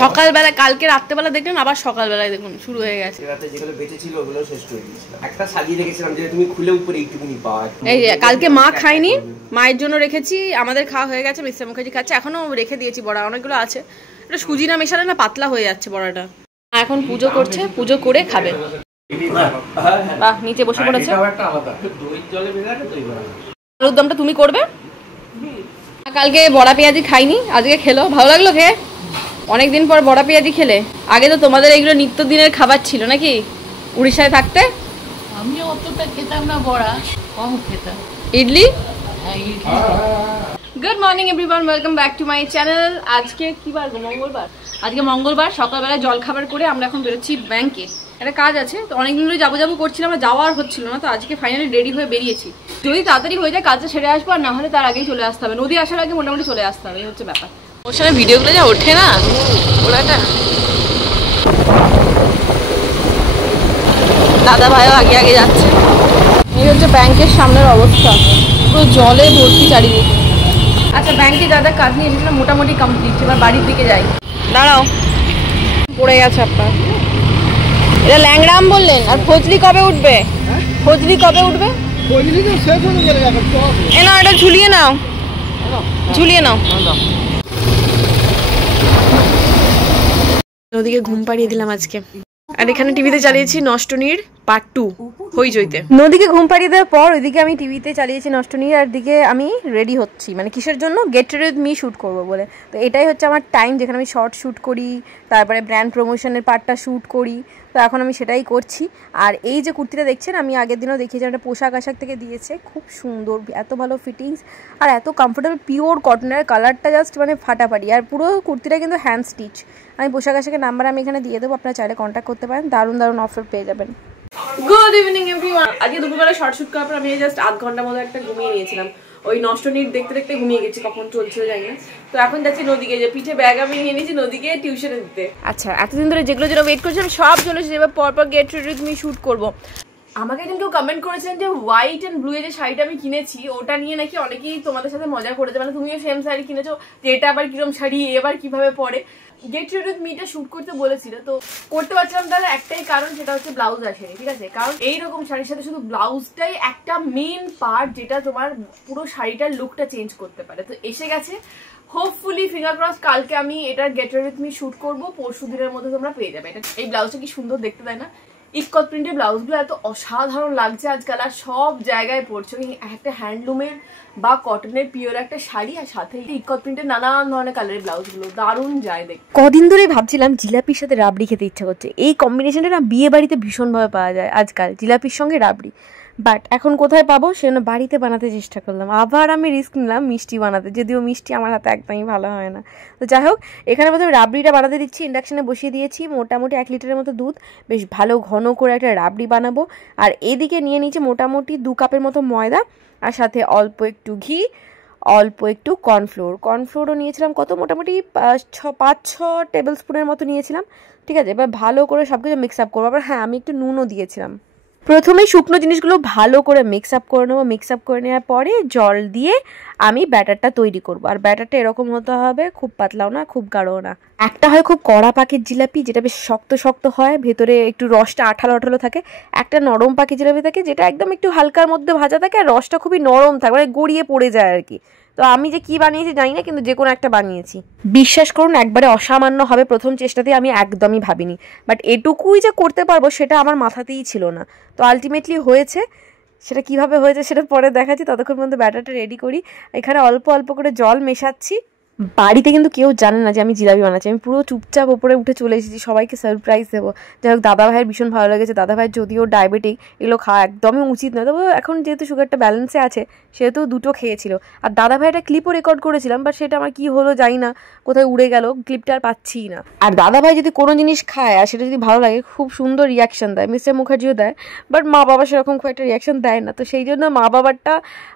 সকালবেলা কালকে রাত্রেবেলা দেখলেন, আবার সকালবেলায় দেখুন শুরু হয়ে গেছে। রাতে যেগুলো বেঁচে ছিল ওগুলো শেষ করে দিয়েছিলাম। একটা সাজিয়ে রেখেছিলাম যে তুমি খুলে উপরে একটুকুনি পাওয়া। এই যে কালকে মা খায়নি, মায়ের জন্য রেখেছি, আমাদের খাওয়া হয়ে গেছে, মিস্টার মুখার্জি খাচ্ছে, এখনো রেখে দিয়েছি বড়া অনেকগুলো আছে। এটা সুজি না মেশালে না পাতলা হয়ে যাচ্ছে বড়াটা। এখন পুজো করছে, পুজো করে খাবে। বাহ, নিচে বসে পড়েছে। আলুর দমটা তুমি করবে? কালকে বড়া পেঁয়াজি খাইনি, আজকে খেলো, ভালো লাগলো খেয়ে? অনেকদিন পর বড়া পেঁয়াজি খেলে। আগে তো তোমাদের এগুলো নিত্যদিনের খাবার ছিল নাকি উড়িষ্যায় থাকতে? আমি অতটা খেতাম না, বড়া কম খেতাম। Idli. Good morning everyone, welcome back to my channel. আজকে কি বার? মঙ্গলবার। আজকে মঙ্গলবার, সকালবেলা জল খাবার করে আমরা এখন বেরোচ্ছি ব্যাংকে। একটা কাজ আছে, তো অনেকদিন ধরে যাবো যাবো করছিলাম, আমরা যাওয়া আর হচ্ছিল না, তো আজকে ফাইনালি রেডি হয়ে বেরিয়েছি। যদি তাড়াতাড়ি হয়ে যায় কাজটা ছেড়ে আসবো, আর না হলে তার আগেই চলে আসতে হবে। নদী আসার আগে মোটামুটি চলে আসতে হবে, এই হচ্ছে ব্যাপার। ওর সাথে ভিডিওগুলো যা ওঠে না ওলাটা। দাদা ভাইও আগে আগে যাচ্ছে। এই হচ্ছে ব্যাংকের সামনের অবস্থা, পুরো জলে ভর্তি চারিদিকে। আচ্ছা, ব্যাংকে যা যা কাজ নিয়ে এসেছিলাম মোটামুটি কমপ্লিট, এবার বাড়ির দিকে যাই। দাঁড়াও, পড়ে গেছে আপনার। এটা ল্যাংড়াম বললেন। আর ফজলি কবে উঠবে? ফজলি কবে উঠবে? এ না, এটা ঝুলিয়ে নাও, ঝুলিয়ে নাও। নদীকে ঘুম পাড়িয়ে দিলাম আজকে। আর এখানে টিভিতে চালিয়েছি নষ্টনীর পার্ট 2 হইচইতে। নদীকে ঘুম পাড়িয়ে দেওয়ার পর ওইদিকে আমি টিভিতে চালিয়েছি নষ্টনীর, আর দিকে আমি রেডি হচ্ছি, মানে কিসের জন্য? Get ready with me shoot করবো বলে। তো এটাই হচ্ছে আমার টাইম, যেখানে আমি শর্ট শ্যুট করি, তারপরে ব্র্যান্ড প্রমোশনের পার্টটা শ্যুট করি। তো এখন আমি সেটাই করছি। আর এই যে কুর্তিটা দেখছেন, আমি আগের দিনও দেখিয়েছি, একটা পোশাক আশাক থেকে দিয়েছে, খুব সুন্দর, এত ভালো ফিটিংস আর এত কমফোর্টেবল, পিওর কটনের, কালারটা জাস্ট মানে ফাটাফাটি। আর পুরো কুর্তিটা কিন্তু হ্যান্ড স্টিচ। আমি পোশাক আশাকের নাম্বার আমি এখানে দিয়ে দেবো, আপনারা চাইলে কন্ট্যাক্ট করতে পারেন, দারুণ দারুণ অফার পেয়ে যাবেন। Good evening everyone. আজকে দুপুরবেলা শর্ট শুট করার পর আমি জাস্ট আধ ঘন্টার মতো একটা ঘুমিয়ে নিয়েছিলাম। ওই নষ্টনীর দেখতে দেখতে ঘুমিয়ে গেছি, কখন চলছিল জানি না। তো এখন যাচ্ছি নদীকে, যে পিঠে ব্যাগ আমি নিয়ে নিয়েছি নদীকে টিউশনে দিতে। আচ্ছা, এতদিন ধরে যেগুলো যেটা ওয়েট করছিলাম সব চলে এসেছে, এবার পরপর get ready with me shoot করবো। আমাকে একদিন কেউ কমেন্ট করেছেন যে হোয়াইট অ্যান্ড ব্লু এর যে শাড়িটা আমি কিনেছি ওটা নিয়ে নাকি অনেকেই তোমাদের সাথে মজা করেছে, মানে তুমিও সেম শাড়ি কিনেছো, যে এটা আবার কিরকম শাড়ি, এবার কিভাবে পরে। গেট রেডি উইথ মিটা শুট করতে বলেছিল, তো করতে পারছিলাম তার একটাই কারণ, সেটা হচ্ছে ব্লাউজ আসেনি। ঠিক আছে, কারণ এইরকম শাড়ির সাথে শুধু ব্লাউজটাই একটা মেন পার্ট, যেটা তোমার পুরো শাড়িটার লুকটা চেঞ্জ করতে পারে। তো এসে গেছে, হোপফুলি ফিঙ্গার ক্রস কালকে আমি এটার get ready with me shoot করবো, পরশু দিনের মধ্যে তোমরা পেয়ে যাবে এটা। এই ব্লাউজটা কি সুন্দর দেখতে, তাই না? ইকট প্রিন্টের ব্লাউজগুলো এত অসাধারণ লাগছে আজকাল, আর সব জায়গায় পড়ছে। একটা হ্যান্ডলুমের বা কটনের পিওর একটা শাড়ি, আর সাথে ইকট প্রিন্টের নানান ধরনের কালারের ব্লাউজগুলো দারুণ যায় দেখতে। কদিন ধরে ভাবছিলাম জিলাপির সাথে রাবড়ি খেতে ইচ্ছা করছে। এই কম্বিনেশনটা না বিয়ে বাড়িতে ভীষণভাবে পাওয়া যায় আজকাল, জিলাপির সঙ্গে রাবড়ি। বাট এখন কোথায় পাবো, সেজন্য বাড়িতে বানাতে চেষ্টা করলাম। আবার আমি রিস্ক নিলাম মিষ্টি বানাতে, যদিও মিষ্টি আমার হাতে একদমই ভালো হয় না। তো যাই হোক, এখানে প্রথমে রাবড়িটা বানাতে দিচ্ছি, ইন্ডাকশানে বসিয়ে দিয়েছি মোটামুটি 1 লিটারের মতো দুধ, বেশ ভালো ঘন করে একটা রাবড়ি বানাবো। আর এদিকে নিয়ে নিয়েছি মোটামুটি 2 কাপের মতো ময়দা, আর সাথে অল্প একটু ঘি, অল্প একটু কর্নফ্লোরও নিয়েছিলাম, কত মোটামুটি 5-6 টেবিল স্পুনের মতো নিয়েছিলাম। ঠিক আছে, এবার ভালো করে সব কিছু মিক্স আপ করবো। আবার হ্যাঁ, আমি একটু নুনও দিয়েছিলাম। প্রথমে শুকনো জিনিসগুলো ভালো করে মিক্স আপ করে নেবো। মিক্স আপ করে নেওয়ার পরে জল দিয়ে আমি ব্যাটারটা তৈরি করবো। আর ব্যাটারটা এরকম হতে হবে, খুব পাতলাও না খুব গাঢ়ও না। একটা হয় খুব কড়া পাকের জিলাপি, যেটা বেশ শক্ত শক্ত হয়, ভেতরে একটু রসটা আঠালো আঠালো থাকে। একটা নরম পাকের জিলাপি থাকে, যেটা একদম একটু হালকার মধ্যে ভাজা থাকে, আর রসটা খুবই নরম থাকে, মানে গড়িয়ে পড়ে যায় আর কি। তো আমি যে কি বানিয়েছি জানি না, কিন্তু যে কোনো একটা বানিয়েছি। বিশ্বাস করুন, একবারে অসামান্য হবে প্রথম চেষ্টাতে, আমি একদমই ভাবিনি। বাট এটুকুই যে করতে পারবো সেটা আমার মাথাতেই ছিল না। তো আলটিমেটলি হয়েছে। সেটা কিভাবে হয়েছে সেটা পরে দেখাচ্ছি, ততক্ষণ পর্যন্ত ব্যাটারটা রেডি করি। এখানে অল্প অল্প করে জল মেশাচ্ছি। বাড়িতে কিন্তু কেউ জানে না যে আমি জিলাপি বানাচ্ছি, আমি পুরো চুপচাপ ওপরে উঠে চলে এসেছি, সবাইকে সারপ্রাইজ দেবো। যাই হোক, দাদা ভাইয়ের ভীষণ ভালো লেগেছে। দাদা ভাইয়ের যদিও ডায়াবেটিক, এগুলো খাওয়া একদমই উচিত নয়, তবে এখন যেহেতু সুগারটা ব্যালেন্সে আছে সেহেতু 2টো খেয়েছিল। আর দাদা ভাই একটা ক্লিপও রেকর্ড করেছিলাম, বাট সেটা আমার কি হলো জানি না, কোথায় উড়ে গেল, ক্লিপটা আর পাচ্ছি না। আর দাদা ভাই যদি কোনো জিনিস খায় আর সেটা যদি ভালো লাগে, খুব সুন্দর রিয়াকশন দেয়, মিস্টার মুখার্জিও দেয়, বাট মা বাবা সেরকম খুব একটা রিয়াকশন দেয় না। তো সেই জন্য মা বাবারটা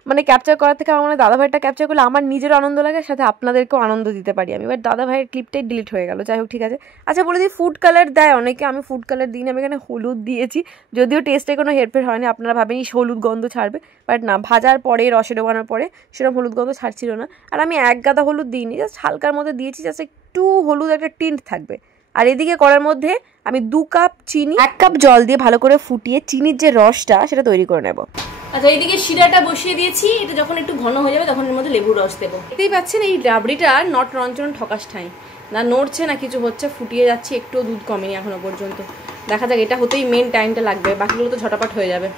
মানে ক্যাপচার করার থেকে আমার দাদা ভাইটা ক্যাপচার করলে আমার নিজেরও আনন্দ লাগে, সাথে আপনাদের ভাইকেও আনন্দ দিতে পারি আমি। এবার দাদা ভাইয়ের ক্লিপটাই ডিলিট হয়ে গেল, যাই হোক ঠিক আছে। আচ্ছা বলে দিই, ফুড কালার দেয় অনেকে, আমি ফুড কালার দিই না, আমি এখানে হলুদ দিয়েছি, যদিও টেস্টে কোনো হেরফের হয়নি, আপনারা ভাবেন হলুদ গন্ধ ছাড়বে, বাট না, ভাজার পরে রসে ডোবানোর পরে সেরকম হলুদ গন্ধ ছাড়ছিল না। আর আমি এক গাদা হলুদ দিইনি, জাস্ট হালকার মধ্যে দিয়েছি, জাস্ট একটু হলুদ একটা টিন্ট থাকবে। আর এদিকে করার মধ্যে আমি 2 কাপ চিনি 1 কাপ জল দিয়ে ভালো করে ফুটিয়ে চিনির যে রসটা সেটা তৈরি করে নেব। আচ্ছা এইদিকে শিরাটা বসিয়ে দিয়েছি, এটা যখন একটু ঘন হয়ে যাবে তখন এর মধ্যে লেবুর রস দেবো। দেখতেই পাচ্ছেন এই রাবড়িটা নট রঞ্চন ঠকাস ঠাই, না নড়ছে না কিছু হচ্ছে, ফুটিয়ে যাচ্ছে, একটুও দুধ কমেনি এখনো পর্যন্ত। দেখা যাক, এটা হতেই মেন টাইমটা লাগবে, বাকিগুলো তো ঝটাপট হয়ে যাবে।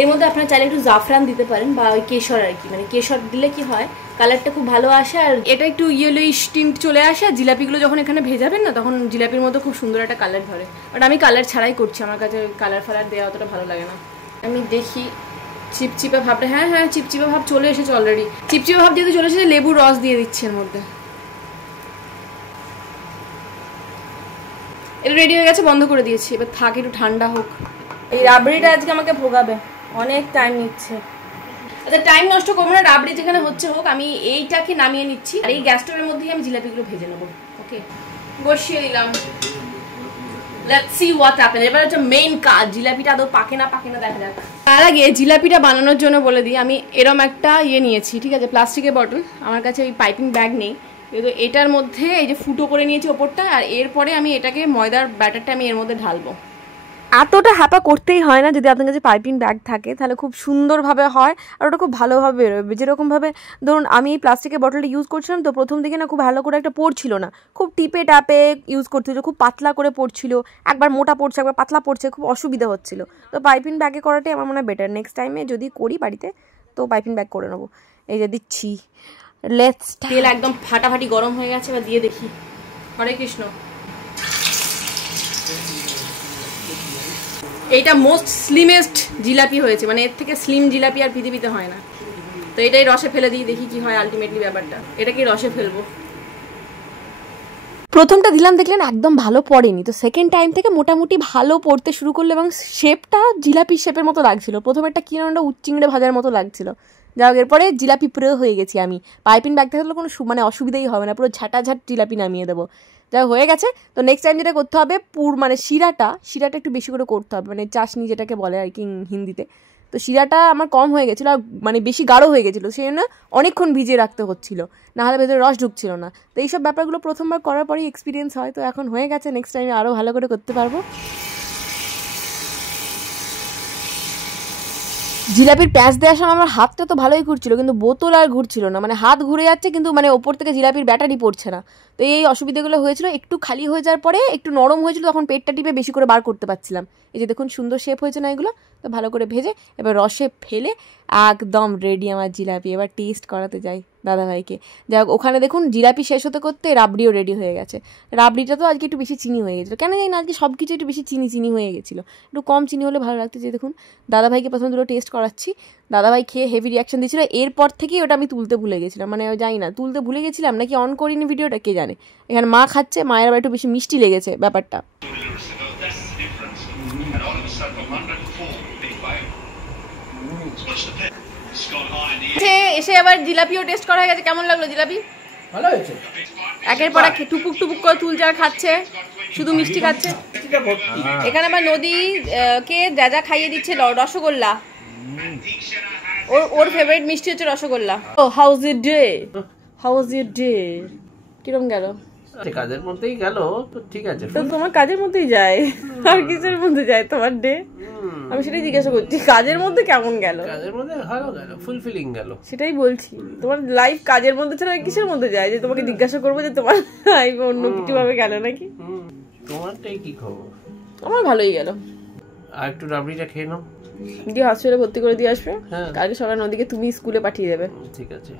এর মধ্যে আপনারা চাইলে একটু জাফরান দিতে পারেন বা ওই কেশর আর কি, মানে কেশর দিলে কি হয় কালারটা খুব ভালো আসে, আর এটা একটু ইয়েলোইশ টিন্ট চলে আসে। আর জিলাপিগুলো যখন এখানে ভেজাবেন না তখন জিলাপির মধ্যে খুব সুন্দর একটা কালার ধরে। বাট আমি কালার ছাড়াই করছি, আমার কাছে কালার ফালার দেওয়া অতটা ভালো লাগে না। আমি দেখি চিপচিপে ভাবটা, হ্যাঁ হ্যাঁ চিপচিপে ভাব চলে এসেছে অলরেডি। চিপচিপে ভাব যেহেতু চলে এসেছে, লেবুর রস দিয়ে দিচ্ছি এর মধ্যে। এটা রেডি হয়ে গেছে, বন্ধ করে দিয়েছি, এবার থাক একটু ঠান্ডা হোক। এই রাবড়িটা আজকে আমাকে ভোগাবে, অনেক টাইম নিচ্ছে। আচ্ছা টাইম নষ্ট করবো না, রাবড়ি যেখানে হচ্ছে হোক, আমি এইটাকে নামিয়ে নিচ্ছি, আর এই গ্যাস স্টোভের মধ্যেই আমি জিলাপিগুলো ভেজে নেবো। ওকে, বসিয়ে দিলাম, লেটস সি হোয়াট হ্যাপেন। এবার হচ্ছে মেইন কাজ, জিলাপিটা আদৌ পাকে না দেখা যাক। তার আগে জিলাপিটা বানানোর জন্য বলে দিই, আমি এরম একটা নিয়েছি, ঠিক আছে, প্লাস্টিকের বটল। আমার কাছে ওই পাইপিং ব্যাগ নেই, কিন্তু এটার মধ্যে এই যে ফুটো করে নিয়েছি ওপরটা, আর এরপরে আমি এটাকে ময়দার ব্যাটারটা আমি এর মধ্যে ঢালবো। এতটা হ্যাপা করতেই হয় না, যদি আপনার কাছে পাইপিং ব্যাগ থাকে তাহলে খুব সুন্দরভাবে হয়, আর ওটা খুব ভালোভাবে বেরোবে। যেরকমভাবে ধরুন আমি এই প্লাস্টিকের বটলটা ইউজ করছিলাম, তো প্রথম দিকে না খুব ভালো করে একটা পড়ছিল না, খুব টিপে টাপে ইউজ করছিল, খুব পাতলা করে পড়ছিল, একবার মোটা পড়ছে একবার পাতলা পড়ছে, খুব অসুবিধা হচ্ছিল। তো পাইপিং ব্যাগে করাটাই আমার মনে হয় বেটার। নেক্সট টাইমে যদি করি বাড়িতে তো পাইপিং ব্যাগ করে নেবো। এই যে দিচ্ছি, লেটস, তেল একদম ফাটাফাটি গরম হয়ে গেছে, এবার দিয়ে দেখি। হরে কৃষ্ণ। এইটা মোস্ট স্লিমেস্ট জিলাপি হয়েছে, মানে এর থেকে স্লিম জিলাপি আর পৃথিবীতে হয় না। তো এটাই রসে ফেলে দিই, দেখি কি হয় আলটিমেটলি ব্যাপারটা। এটাকে রসে ফেলবো। প্রথমটা দিলাম দেখলেন একদম ভালো পড়েনি, তো সেকেন্ড টাইম থেকে মোটামুটি ভালো পড়তে শুরু করলো, এবং শেপটা জিলাপির শেপের মতো লাগছিল। প্রথমেরটা কি না উচ্চিংড়ে ভাজার মতো লাগছিল, যাই হোক এরপরে জিলাপি পুরো হয়ে গেছি আমি। পাইপিং ব্যাগ থাকলে কোনো মানে অসুবিধাই হবে না, পুরো ঝাঁটাঝাট জিলাপি নামিয়ে দেবো। যা হয়ে গেছে, তো নেক্সট টাইম যেটা করতে হবে, মানে শিরাটা একটু বেশি করে করতে হবে, মানে চাশনি যেটাকে বলে আর কি হিন্দিতে। তো শিরাটা আমার কম হয়ে গেছিলো, আর মানে বেশি গাঢ় হয়ে গেছিলো, সেই জন্য অনেকক্ষণ ভিজিয়ে রাখতে হচ্ছিলো, নাহলে ভেতরে রস ঢুকছিল না। তো এইসব ব্যাপারগুলো প্রথমবার করার পরেই এক্সপিরিয়েন্স হয়, তো এখন হয়ে গেছে, নেক্সট টাইমে আরও ভালো করে করতে পারবো। জিলাপির প্যাঁচ দেওয়ার সময় আমার হাতটা তো ভালোই ঘুরছিল, কিন্তু বোতল আর ঘুরছিল না, মানে হাত ঘুরে যাচ্ছে কিন্তু মানে ওপর থেকে জিলাপির ব্যাটারি পড়ছে না। তো এই অসুবিধাগুলো হয়েছিল। একটু খালি হয়ে যাওয়ার পরে একটু নরম হয়েছিল, তখন পেটটা টিপে বেশি করে বার করতে পারছিলাম। এই যে দেখুন সুন্দর শেপ হয়েছে না এগুলো। তো ভালো করে ভেজে এবার রসে ফেলে একদম রেডি আমার জিলাপি। এবার টেস্ট করাতে যাই দাদাভাইকে। যাই হোক, ওখানে দেখুন জিলাপি শেষ হতে করতে রাবড়িও রেডি হয়ে গেছে। রাবড়িটা তো আজকে একটু বেশি চিনি হয়ে গেছিলো, কেন জানি না আজকে সব কিছু একটু বেশি চিনি হয়ে গেছিলো, একটু কম চিনি হলে ভালো লাগতো। যে দেখুন দাদাভাইকে প্রথমে দুটো টেস্ট করাচ্ছি, দাদাভাই খেয়ে হেভি রিয়াকশন দিয়েছিল। এরপর থেকেই ওটা আমি তুলতে ভুলে গেছিলাম, মানে জানি না তুলতে ভুলে গেছিলাম নাকি অন করিনি ভিডিওটা, কে জানে। এখানে মা খাচ্ছে, মায়ের আবার একটু বেশি মিষ্টি লেগেছে ব্যাপারটা। এসে আবার জিলাপিও টেস্ট করা হয়ে গেছে। কেমন লাগলো জিলাপি? ভালো হয়েছে। একের পর এক টুপুক টুপুক করে তুলছে আর খাচ্ছে, শুধু মিষ্টি খাচ্ছে। এখানে আবার নদী কে যা খাইয়ে দিচ্ছে রসগোল্লা। ওর ফেভারিট মিষ্টি হচ্ছে রসগোল্লা। ও house eat day, house eat day, কিরম গেল? কাজের মধ্যেই গেল, তো ঠিক আছে। তো তোমার কাজের মধ্যেই যায়, আর কিসের মধ্যে যায় তোমার ডে? আমি সেটাই জিজ্ঞাসা করছি, কাজের মধ্যে কেমন গেল? কাজের মধ্যে ভালো গেল, ফুলফিলিং গেল, সেটাই বলছি। তোমার লাইফ কাজের মধ্যে ছাড়া কিসের মধ্যে যায় যে তোমাকে জিজ্ঞাসা করবো যে তোমার লাইফ অন্য কিছু ভাবে গেল নাকি? তোমারটাই কি খবর? আমার ভালোই গেল। আর একটু রাবড়িটা খেয়ে নাও, দিয়ে হসপিটালে ভর্তি করে দিয়ে আসবে। কালকে সকালে নদীকে তুমি স্কুলে পাঠিয়ে দেবে। ঠিক আছে।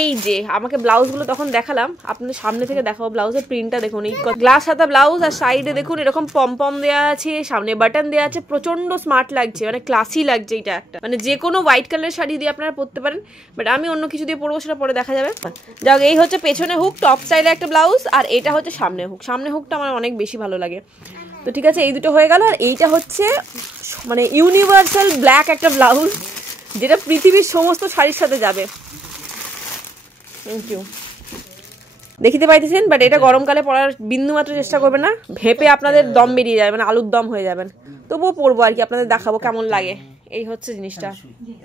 এই যে আমাকে ব্লাউজগুলো তখন দেখালাম, আপনাদের সামনে থেকে দেখাবো। ব্লাউজের প্রিন্টটা দেখুন, এই গ্লাস হাতা ব্লাউজ, আর সাইডে দেখুন এরকম পম দেওয়া আছে, সামনে বাটন দেওয়া আছে, প্রচন্ড স্মার্ট লাগছে, মানে ক্লাসি লাগছে। এটা একটা মানে যে কোনো হোয়াইট কালারের শাড়ি দিয়ে আপনারা পরতে পারেন, বাট আমি অন্য কিছু দিয়ে পরবো, সেটা পরে দেখা যাবে। যাক, এই হচ্ছে পেছনে হুক টপ স্টাইলে একটা ব্লাউজ, আর এটা হচ্ছে সামনে হুক। সামনে হুকটা আমার অনেক বেশি ভালো লাগে। তো ঠিক আছে, এই দুটো হয়ে গেল। আর এইটা হচ্ছে মানে ইউনিভার্সাল ব্ল্যাক একটা ব্লাউজ, যেটা পৃথিবীর সমস্ত শাড়ির সাথে যাবে। Thank you. দেখিতে পাইতেছেন, বাট এটা গরমকালে পরার বিন্দু মাত্র চেষ্টা করবে না, ভেপে আপনাদের দম বেরিয়ে যাবে, মানে আলুর দম হয়ে যাবেন। তবুও পরবো আর কি, আপনাদের দেখাবো কেমন লাগে। এই হচ্ছে জিনিসটা।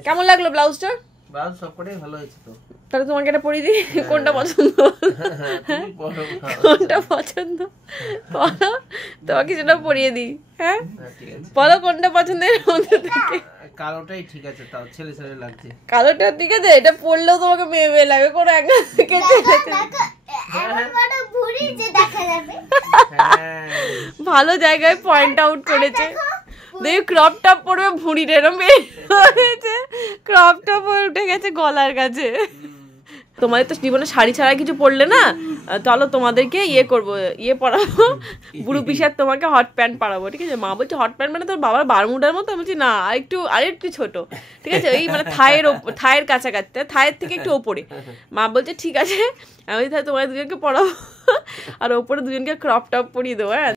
কেমন লাগলো ব্লাউজটা? ব্লাউজ সবকটাই ভালো হয়েছে তো। তাহলে তোমাকে এটা পরিয়ে দিই, কোনটা পছন্দ? কোনটা পছন্দ বলো, তোমাকে সেটা পরিয়ে দিই। হ্যাঁ বলো কোনটা পছন্দের মধ্যে থেকে? কালোটাই ঠিক আছে, তাও ছেলে ছেলে লাগছে। কালোটা ঠিক আছে, এটা পরলেও তোমাকে মেয়ে মেয়ে লাগে, কোনো একটা থেকে ভালো জায়গায় পয়েন্ট আউট করেছে। দেখি ক্রপ টপ পরবে, ভুঁড়িটা এরকম হয়েছে, ক্রপ টপ উঠে গেছে গলার কাছে। তোমাদের তো জীবনে শাড়ি ছাড়া কিছু পরলে না, তাহলে তোমাদেরকে ইয়ে পরাবো, বুড়ো পিসার তোমাকে হট প্যান্ট পরাবো, ঠিক আছে? মা বলছে হট প্যান্ট মানে তোর বাবার বারমুডার মতো। বলছি না, আরেকটু ছোট, ঠিক আছে? ওই মানে থায়ের কাছাকাছি, থায়ের থেকে একটু ওপরে। মা বলছে ঠিক আছে, আমি তাহলে তোমাদের দুজনকে পরাবো, আর ওপরে দুজনকে ক্রপ টপ পরিয়ে দেবো। হ্যাঁ